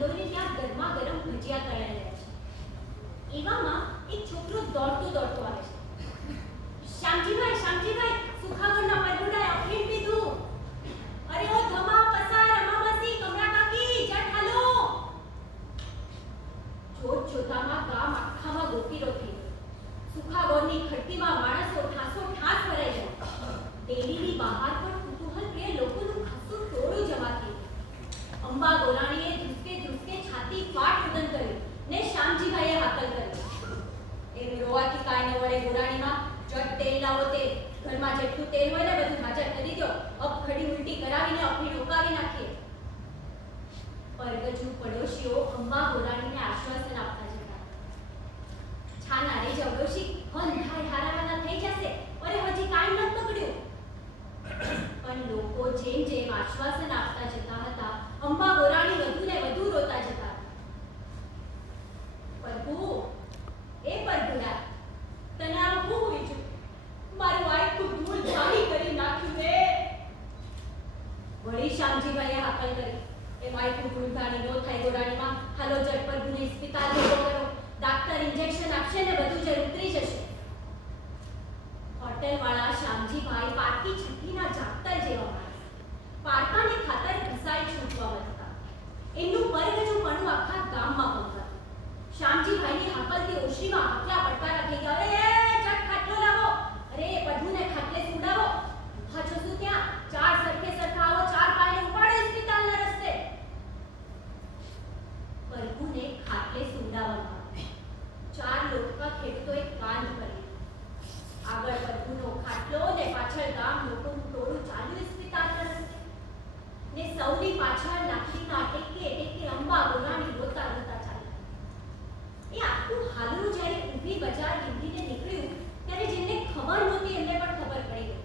તંદોરી ત્યાં ગરમા ગરમ ભજીયા તળાઈ રહ્યા છે। એવામાં એક છોકરો દોડતો દોડતો આવે છે। શ્યામજીભાઈ, સુખાગરના પરગુડાએ અફીણ પીધું। અરે ઓ ધમા પસાર અમાવાસી કમરા કાકી જટ હાલો। જોતામાં ગામ આખામાં ગોપીરો થઈ ગયો। સુખાગોરની ખડકીમાં માણસો ઠાસો ઠાસ ભરાઈ ગયા। ડેલીની બહાર પણ કુતૂહલ પ્રિય લોકોનું ખાસું ટોળું જમા થઈ ગયું। અંબા ગોરાણીએ ધ્રુસકે છાતી ફાટ ઉદન કર્યું ને શ્યામજીભાઈએ હાકલ કરી। એમ રોવાથી કાંઈ ન વળે ગોરાણીમાં, જટ તેલ લાવો તેલ, ઘરમાં જેટલું તેલ હોય ને બધું હાજર કરી દો, અબખડી ઉલટી કરાવીને અફીણ ઉકાવી નાખીએ। પરગજુ પડોશીઓ અંબા ગોરાણીને આશ્વાસન આપતા જતા। છાના રે જવડોશી હંધાય હારાવાના થઈ જશે, અરે હજી કાંઈ ન પકડ્યું। પણ લોકો જેમ જેમ આશ્વાસન આપતા જતા હતા, અંબા ગોરાણી વધુ ને વધુ રોતા જતા। પ્રભુ, એ પ્રભુડા, તને આ હું વીજું, મારું આખું ધૂળ ધારી કરી નાખ્યું રે। વળી શ્યામજીભાઈએ હાકલ કરી, એ માયકું ધૂળ ધારી નો થાય ગોરાણીમાં, હાલો જટ પ્રભુને ઇસ્પિતાલ ભેગો કરો, ડાક્ટર ઇન્જેક્શન આપશે ને બધું જ ઉતરી જશે। હોટલવાળા શ્યામજીભાઈ પારકી છઠ્ઠીના જાપ્તર જેવા માણસ, પારકાને ખાતર ઘસાઈ છૂટવા વધતા। એમનું પરગજુપણું આખા ગામમાં પહોંચાતું। શ્યામજીભાઈની હાકલથી ઓશરીમાં આટલા પડકારા થઈ ગયા, અરે જટ ખાટલો લાવો, અરે પ્રભુને ખાટલે સુડાવો, ઊભા છો શું ત્યાં, ચાર સરખે સરખા આવો, ચાર પાયે ઉપાડો ઇસ્પિતાલના રસ્તે। પ્રભુને ખાટલે સુડાવવામાં ચાર લોટકા ખેડૂતોએ કાંધ કરી, આગળ પ્રભુનો ખાટલો ને પાછળ ગામ લોકોનું ટોળું ચાલ્યું ઇસ્પિતાલના રસ્તે, ને સૌની પાછળ લાકડીના ટેકે અંબા ગોરાણી રોતા રોતા ચાલ્યા। એ આખું હાલરું જ્યારે ઊભી બજાર લીધીને નીકળ્યું ત્યારે જેમને ખબર નહોતી એમને પણ ખબર પડી ગઈ।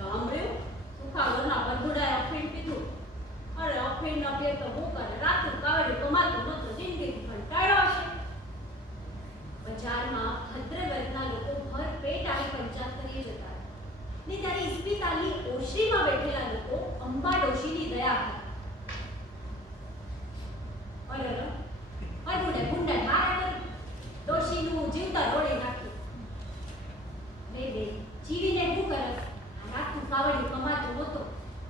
રામ રહ્યો, સુખાગરના પરગુડાએ અફીણ પીધું, અરે અફીણ ન પીએ તો હું કરે, રાતું કાવડ્યું કમાતું નહોતું, જિંદગી કંટાળો હશે। બજારમાં ભદ્ર વર્ગના લોકો ભર પેટ આવી પંચાયત કરીએ જતા ને ત્યારે ઇસ્પિતાલની ઓશરીમાં બેઠેલા લોકો અંબા ડોશીની દયા હતા। અરે અરુણે ગુંડા ધારા કરી ડોશીનું જીવતા રોડી નાખ્યું। બે જીવીને શું કરસ, રાતું કાવડ્યું કમાતું નહોતું,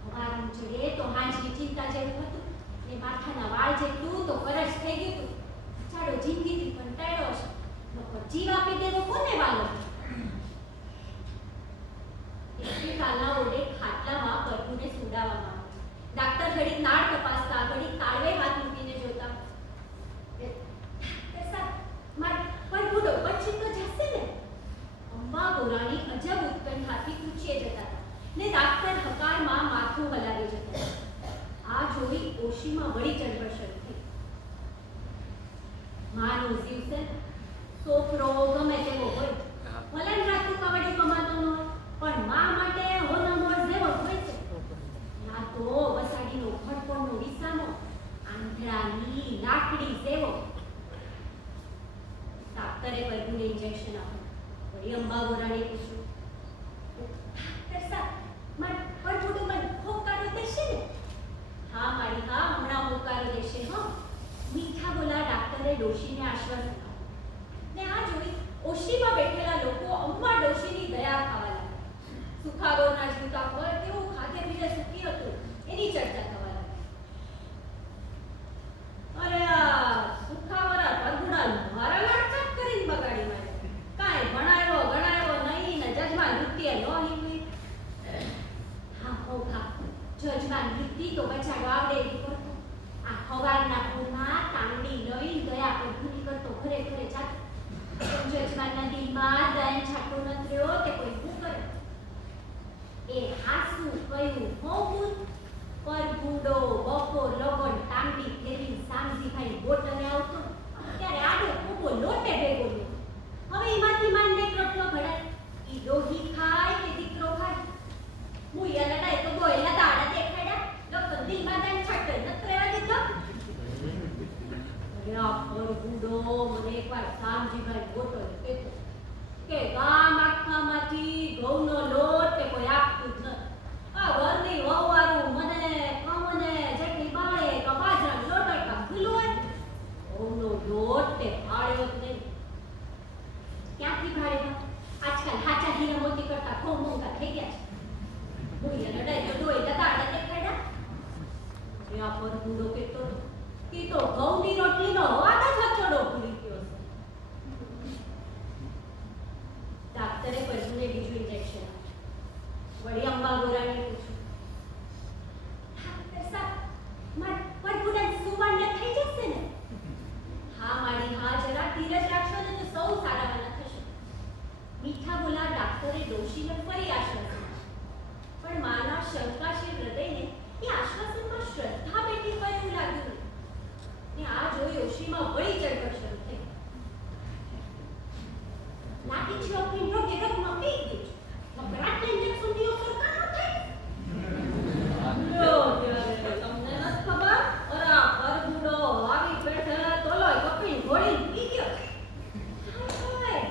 હવારું ચડે તો હાંજની ચિંતા જેવું હતું ને માથાના વાળ જેટલું તો કરજ થઈ ગયું હતું। ચાલો જિંદગીથી કંટાળ્યો હશે, જીવ આપી દેવો કોને વાલો। ઇસ્પિતાલના ઓરડે ખાટલામાં પ્રભુને સુડાવવામાં આવે। ડાક્ટર ઘડી નાળ તપાસતા, ઘડી તાળવે હાથ મૂકીને જોતા। માર પ્રભુડો પછી તો જશે ને, અંબા ગોરાણી અજબ ઉત્કંઠાથી પૂછીએ જતા હતા ને ડાક્ટર હકારમાં માથું હલાવી જતા। આ જોઈ ઓશીમાં વળી ચળવળ શરૂ થઈ। માનો જીવ છે, છોકરો ગમે તેવો હોય, ભલે રાતું કાવડી કમાતો ન હોય, પણ મા માટે હોનો મોર જેવો હોય છે। ના તો વસાડીનો ખડકોનો વિસાનો, આંધળાની લાકડી જેવો। ડાક્ટરે પ્રભુને ઇન્જેક્શન આપ્યું। વળી અંબા ગોરાણીએ પૂછ્યું, ડાક્ટર સાહેબ, માર પ્રભુડું મન હોકારો દેશે ને? હા મારી હા, હમણાં હોકારો દેશે હો, મીઠા બોલા ડાક્ટરે ડોશીને આશ્વાસન આપ્યું। ને આ જોઈ ઓશરીમાં બેઠેલા લોકો અંબા ડોશીની દયા ખાવા લાગ્યા। સુખાગોરના જીવતા પર કેવું ખાધે પીધે સુખી હતું એની ચર્ચા થવા લાગી। અરે આ સુખાવરા પરગુડા મારા લાડચાટ કરીને બગાડી માર્યો, કાંઈ ગણાયો નહીં ને જજમાન વૃત્તિએ નો હિંગવી। હા હો ખા, જજમાન વૃત્તિ તો બચાડો આવડે એવી કરતો, આ હવારના પૂરમાં તાંડી લઈ ગયા પ્રભુની કરતો ઘરે ઘરે જાતો। જજમાનના દિલમાં દયા છાંટો ન થયો તે કોઈ શું કરે? એ હાસું કયું હોવું, પરગુડો બપોર લગન તાંડી ફેરી શામજીભાઈ બોટલે આવતો ત્યારે આડો કૂબો લોટે ભેગો લ્યો। હવે એમાંથી માંડે રોટલો ઘડાય, ઈ ડોહી ખાય કે દીકરો ખાય? મુયા લડાય તો બોયલા દાડા દેખાડ્યા, લોકો દિલમાં દયા છાંટો નથી રહેવા દીધો। પરગુડો મને એકવાર શામજીભાઈ બોટલે કહેતો કે ગામ આખામાંથી ઘઉંનો લોટ કે કોઈ આપતું જ નથી, આ ઘરની વહુવારું મને કમને જેટલી બાળે કે બાજરાનો લોટ કહેતો હતો કે તો ઘઉંની રોટલીનો અવાજ જ હચોડો ભૂલી ગયો છે. ડાક્ટરે પરભુને બીજું ઇન્જેક્શન આપ્યું. વળી અંબા ગોરાણીએ પૂછ્યું, ડાક્ટર સાહેબ માર પરભુને સુવાને થઈ જશે ને? હા માડી હા, જરા ધીરજ રાખશો ને તો સૌ સારાવાના થશે. મીઠા બોલા ડાક્ટરે ડોશીને ફરી આશ્વાસન. પણ માના શંકાશીલ હૃદયને એ આશ્વાસનમાં શ્રદ્ધા બેઠી હોય એવું લાગ્યું. ને આ જોઈ ઓશીમાં વળી ચળવળ શરૂ થઈ. લાગી છે અપીનો ગેરકમાં પી ગઈ. મકરાટ ઇન્જેક્શનની અસર કાનો થાય? લો ત્યારે તમને નથી ખબર? અરા પરબુડો આવી પેઠે તોલોય કપીને ઘોડીને પી ગયો. હાય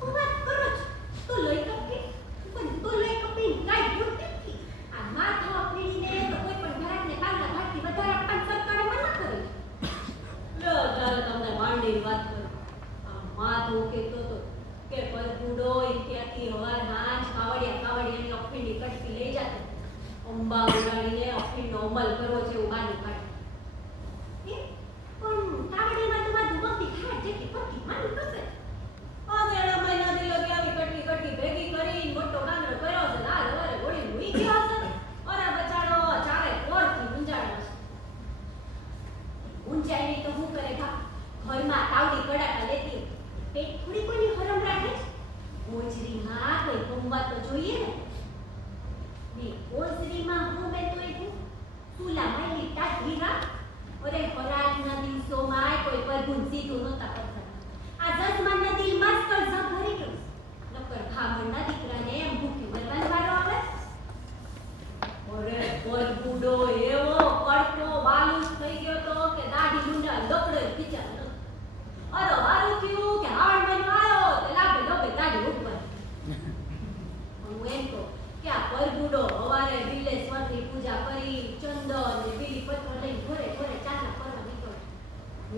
હું વાત કરો છો તો લઈ કપી પણ તો લઈ કપીને કાંઈ ભૂલ નથી. આ માથા પીડીને તો કોઈ પણ ઘરાકને કાલના ભાગથી વધારે આપવાની સરકારે મના કરી. લો ત્યારે તમને માંડીની વાત કરું. આ માથું કહેતો હતો કે પરબુડો ત્યાંથી હવાર હાંજ કાવડિયાની અફીણની કટકી લઈ જતો. અંબા ઉડાડીને અફીણનો અમલ કરવો છે એવું બાનું કાઢે. પણ કાવડિયામાં તો માથું મગની ખાટ જેટલી પટ્ટી માનું કરશે. આગળ મહિનાથી લગી આવી કટકી ભેગી કરી મોટો કાંગરો કર્યો છે. આ રવારે ગોળી મૂઈ ગયો છે. અરે બચાડો ચારે કોરથી મૂંઝાણો છે. ઊંચાઈની તો હું કરે ઘા ઘરમાં તાવડી કડાકા લેતી પેટ થોડી કોઈની હરમ રાખે છે. ઓજરીમાં કોઈ ગમવા તો જોઈએ ને ઓજરીમાં હું મેં તો એવું સુલામાં લીટા ધીરા. અરે ખોરાકના દિવસોમાં કોઈ પરભુન સીધું નહોતા કરતા. આ જજમાનના દિલમાં જ કળજા ભરી ગયું. નકર ભામણના દીકરાને એમ ભૂખી મરવાનો વારો આવે. અરે પરબુડો એવો કડકો બાલુસ થઈ ગયો તો કે દાઢી મુંડા લકડે ખીચાનો. અરે હારું થયું કે હાડ મહિનો આવ્યો તે લાભે લોભે દાઢી ઉપર. હું એમ કહું કે આ પરબુડો હવારે બિલેશ્વરની પૂજા કરી ચંદન ને બીલી પત્ર લઈને ઘરે ચાંદલા કરવા નીકળ્યો.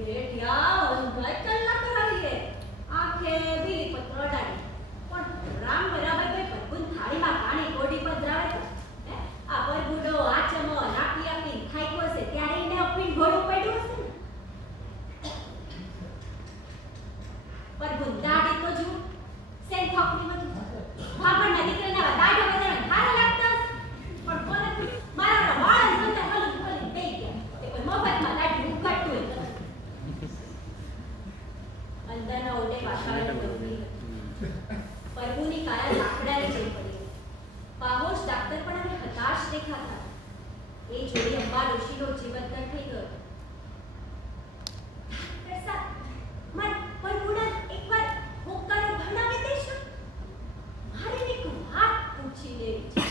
રેઠિયા અંધાય ચાંદલા કરાવીએ આંખે બીલી પત્ર અડાડી. પણ રામ બરાબર કઈ પરબુન થાળીમાં પાણી કોડી પધરાવે. આ પરબુડો આચમો નાખી આપીને ખાઈ હશે ત્યારે એને અપીને ઘોડું પડ્યું હશે ને. પરબુન દાઢી તો જુઓ સેન ખોખરી બધું ભાભણના દીકરાના દાઢો બધાને ખારા લાગતા હશે. પણ કોને મારા વાળ ધંધા હલું ખોલીને બેહી ગયા. તે કોઈ મફતમાં દાઢી ઉગાડતું હોય તો અંદરના ઓટે વાતાવરણ બદલી હતું. પરબુની કાયા લાકડાની જેમ પડી. પાહોશ ડાક્ટર પણ હવે હતાશ દેખાતા. એ જોઈ અંબા ડોશીનો જીવતદાન થઈ ગયો. ડાક્ટર સાહેબ માર પરબુડા એકવાર હોકારો ભણાવી દેશો? મારે એક વાત પૂછી લેવી છે.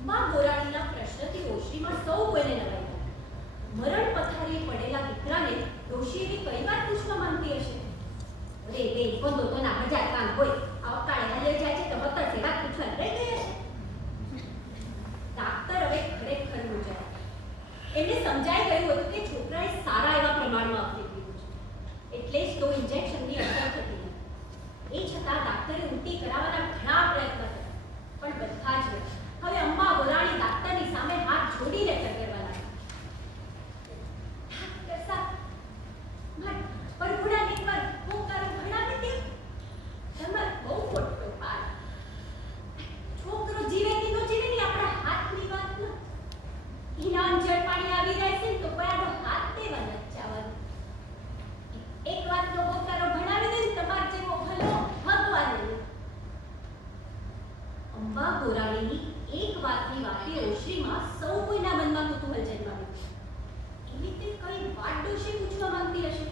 અંબા ગોરાણીના પ્રશ્નથી ઓશરીમાં સૌ કોઈને નવાઈ લાગી. મરણ પથારીએ પડેલા દીકરાને ડોશી એવી કઈ વાત પૂછવા માંગતી હશે? અરે બેન બંધો તો ના 1000 કામ હોય. આ અકાળે હાલે જાય છે તો બતરથી વાત પૂછવા રહી ગઈ હશે. ડાક્ટર હવે ખરેખર મૂંઝાયા. એમને સમજાઈ ગયું હતું કે છોકરાએ સારા એવા પ્રમાણમાં આપી દીધું છે. એટલે જ તો ઇન્જેક્શનની અસર થતી નથી. એ છતાં ડાક્ટરે ઉલટી કરાવવાના ઘણા પ્રયત્ન કર્યા. પણ બધા જ વ્યર્થ. હવે અંબા ગોરાણી ડાક્ટરની સામે હાથ જોડીને ટગરવા લાગી. ડાક્ટર સાહેબ માર પરબુડાને એકવાર હોકારો ભણાવી દે. તમાર બહુ મોટો પાર. છોકરો જીવે કે ન જીવે ની આપણા હાથની વાત ન. એના અંજળ પાણી આવી જાય છે તો કોઈ આનો હાથ દેવા નથી જવાનું. એક વાતનો હોકારો ભણાવી દે ને તમાર જેવો ભલો ભગવાન. અંબા ગોરાણીની એક વાતની વાતે ઓશરીમાં સૌ કોઈના મનમાં કુતૂહલ જન્માવ્યું. એવી તે કઈ વાત ડોશી પૂછવા માંગતી હશે?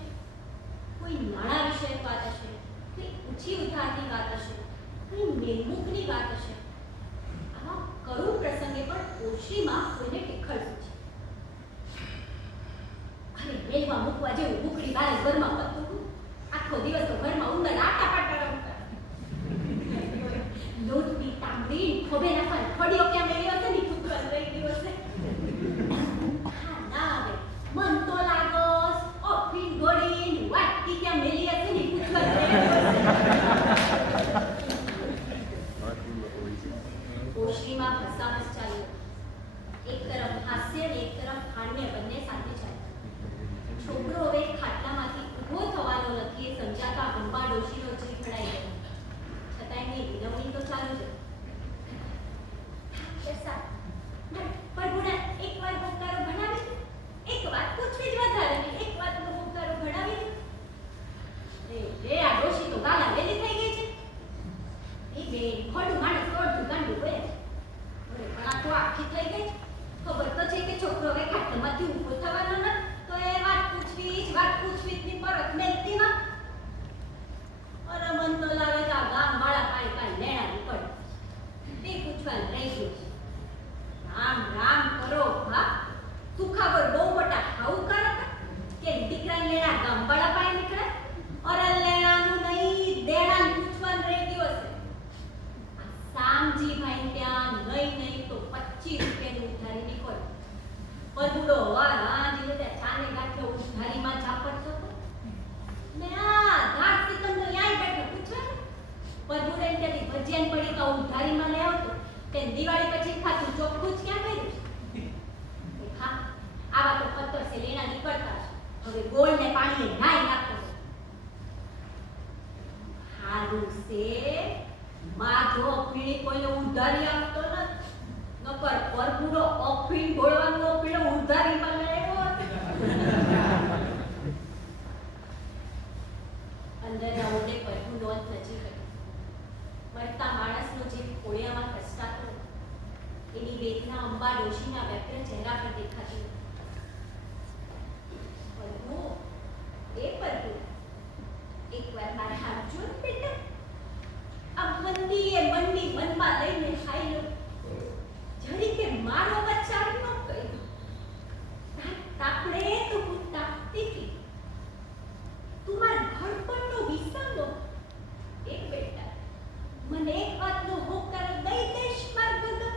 કોઈ નાણાં વિષયક વાત હશે, કોઈ ઊંચી ઉધારની વાત હશે, કોઈ મેલમુખની વાત હશે. આવા કરુણ પ્રસંગે પણ ઓશરીમાં કોઈને ટેખળ સૂચી. અરે મેલમાં મૂકવા જેવું બુકડી બારે ઘરમાં પતું. આખો દિવસ તો ઘરમાં ઉંદર આટા પાટા રમતા. લોટની તાંબડી ખોબે નાખવાની ખડીઓ ક્યાં મેળ્યો હશે ને કૂતરાને લઈ ગયો હશે. હા ના આવે મન તો લાગોસ ઓફીન ગોળીન વાટકી ક્યાં મેલી હશે ને કૂતરાને લઈ ગયો હશે. ઓશરીમાં હસામસ ચાલ્યો. એક તરફ હાસ્ય ને એક તરફ હાન્ય બંને સાથે ગોળને પાણીએ નાઈ નાખતો. હારું છે માધો પીણી કોઈને ઉધારી આપતો નથી. નકર પરપૂરો અફીણ ગોળવાનો પીણો ઉધારીમાં લેવો. અંદરના ઓરડે પરપૂ નોંધ નજીક હતી. મરતા માણસનો જીવ ખોળિયામાં ખસકાતો એની વેદના અંબા ડોશીના વ્યગ્ર ચહેરા પર દેખાતી હતી. પરપૂ, એ પરપૂ, એકવાર મારા હાથ જોડ બેટા. આ મંદીએ મંદી મનમાં લઈને ખાઈ લો. જરી કે મારો બચ્ચા ન કહ્યું. તાપડે તો હું તાપતી હતી. તું મારા ઘડપણનો વિસાલો. એક બેટા, મને એક વાતનો હોકાર દઈ દેશ માર ગગન.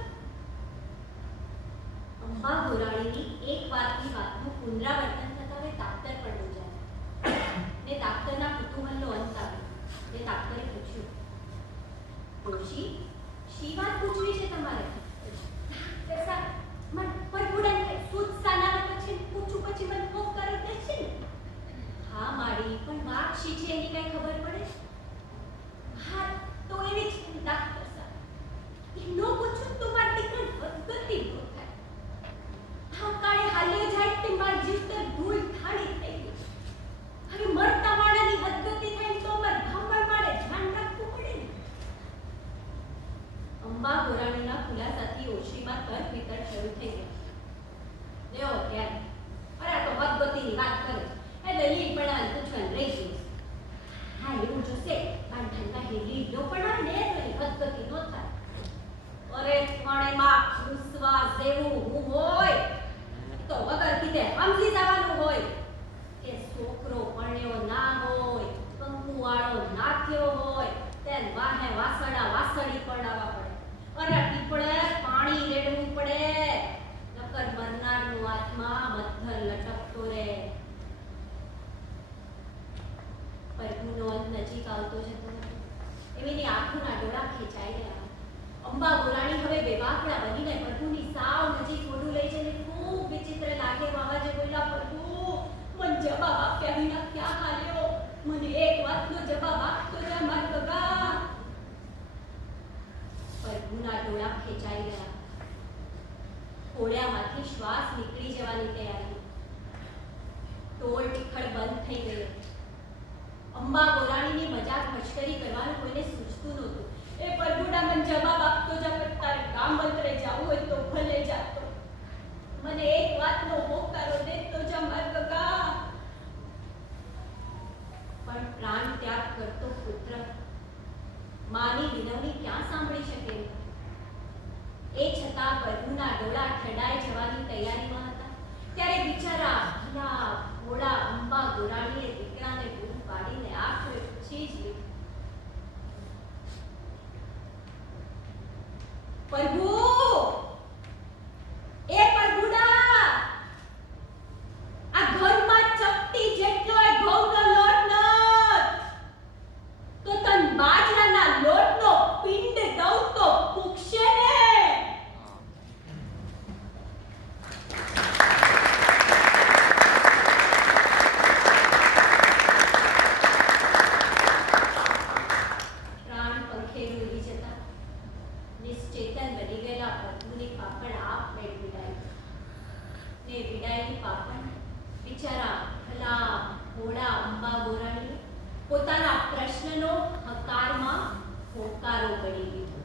અંબા ગોરાણીની એક વાતની વાતનું પુનરાવર્તન થતા હવે તાપ્તર પણ ડોજાયા. ને તાપ્તરના કુતૂહલનો અંત આવ્યો. ને તાપ્તરે પૂછ્યું, ડોશી, શી વાત પૂછવી છે તમારે? કેસા મન પરપુડા સૂત સાના પછી પૂછું પછી મન કોક કરી દેશે ને? હા માડી, પણ વાક શી છે એની કઈ ખબર પડે? હા તો એવી જ ચિંતા કરશા. એમનો પૂછું તો માર દીકરા ભગતી નો થાય. હા કાળે હાલ્યો જાય તે માર જીવતર ધૂળ થાળી થઈ ગઈ. હવે મરતા માણાની હદગતિ થાય તો માર બ્રાહ્મણ માળે ધ્યાન રાખવું પડે ને. અંબા ગોરાણીના ખુલાસાથી ઓશરીમાં તર્ક વિતર્ક શરૂ થઈ ગયો. લ્યો ત્યારે, અરે આ તો હદગતિની વાત કરે એટલે લીલપણા પૂછવાનું રહી ગયું. હા એવું જશે બાંધણમાં હેલી લો પણ આવે ને તો એની હદગતિ ન થાય. અરે ફણેમાં વિશ્વાસ જેવું હું હોય તો વગર કીધે સમજી જવાનું હોય કે છોકરો પરણ્યો ના હોય, કંકુવાળો નાથ્યો હોય તેન વાહે વાસડા વાસળી પડાવવા પડે. અરે પીપળે પાણી રેડવું પડે. નકર મરનારનું આત્મા મધર લટકતો રહે. પરભુનો અંત નજીક આવતો જતો હતો. એમની આંખોના ડોળા ખેંચાઈ ગયા. અંબા ગોરાણી હવે બેબાકડા બનીને પ્રભુની સાવ નજીક મોઢું લઈ જઈને ખૂબ વિચિત્ર લાગે વાવાજે બોલ્યા, પ્રભુ મન જવાબ આપ્યા વિના ક્યાં હાલ્યો? મને એક વાતનો જવાબ આપતો જા માર ગગા. પ્રભુના ડોળા ખેંચાઈ ગયા. ખોળિયામાંથી શ્વાસ નીકળી જવાની તૈયારી. ટોળ ટીખળ બંધ થઈ ગયો. અંબા ગોરાણીની મજાક મશ્કરી કરવાનું કોઈને સૂચતું નહોતું. એ પરગુડા મન જવાબ આપતો જા, પણ તારે ગામ મંત્રે જાવું હોય તો ભલે જાતો. મને એક વાતનો હોકારો દેતો જા માર ગગા. પણ પ્રાણ ત્યાગ કરતો પુત્ર માની વિનવણી ક્યાં સાંભળી શકે? એ છતાં પરગુના ડોળા ઠંડાઈ જવાની તૈયારીમાં હતા. ત્યારે બિચારા ભલા ભોળા અંબા ગોરાણીએ દીકરાને બૂમ પાડીને આખરે પૂછી જ લીધું, પ્રભુ, એ પ્રભુડા, આ ઘરમાં ચપટી જેટલો એ ઘઉંનો લોટ નત તો તન બાજરાના લોટનો પિંડ દઉં તો પૂગશે ને? પ્રાણ પંખે ઉડી જતા નિશ્ચેતન બની ગયેલા પ્રભુની પાપણ આપમેળ વિડાઈ. ને વિડાયેલી પાપણ બિચારા ભલા ભોળા અંબા ગોરાણીએ પોતાના પ્રશ્નનો હકારમાં હોકારો ગણી લીધો.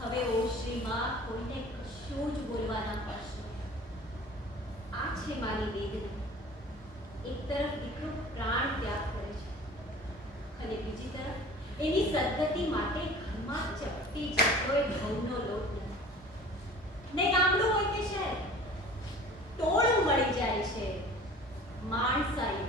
હવે ઓશ્રીમાં કોઈને કશું જ બોલવાના પ્રશ્નો. આ છે મારી વેદના. એક તરફ દીકરો પ્રાણ ત્યાગ કરે છે અને બીજી તરફ એની સદગતિ માટે ઘરમાં ચપટી જેટલોય ઘઉંનો લોટ નથી. ને ગામડું હોય કે શહેર, ટોળું મળી જાય છે માણસાઈ